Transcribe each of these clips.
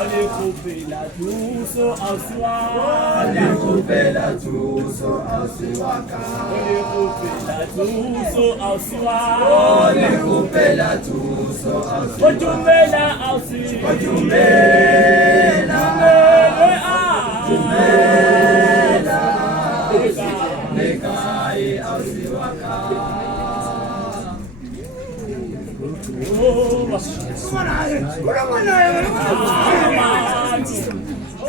Alikupela tuso asiwaka. Alikupela tuso asiwaka. Alikupela tuso asiwaka. Alikupela tuso asiwaka. Ojumbela asi. Ojumbela. Ojumbela. Nekai asiwaka.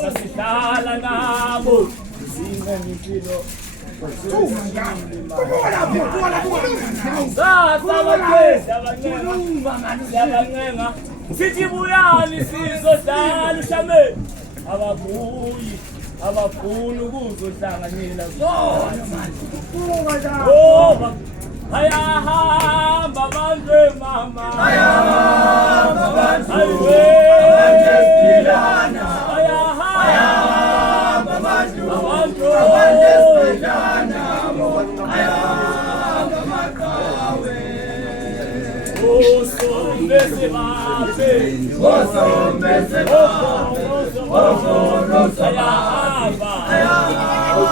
Sasihlala nabo sinempilo siyabancenga sithi buyani sizodlala ushameni ababuyi abafuna ukuzohlanganyela zona ayahamba abantu mama Ayahamba abantu abanjesilana ayahamba abantu abanjesilana ayahamba makawe osombese babe osombese babe osombese ayahamba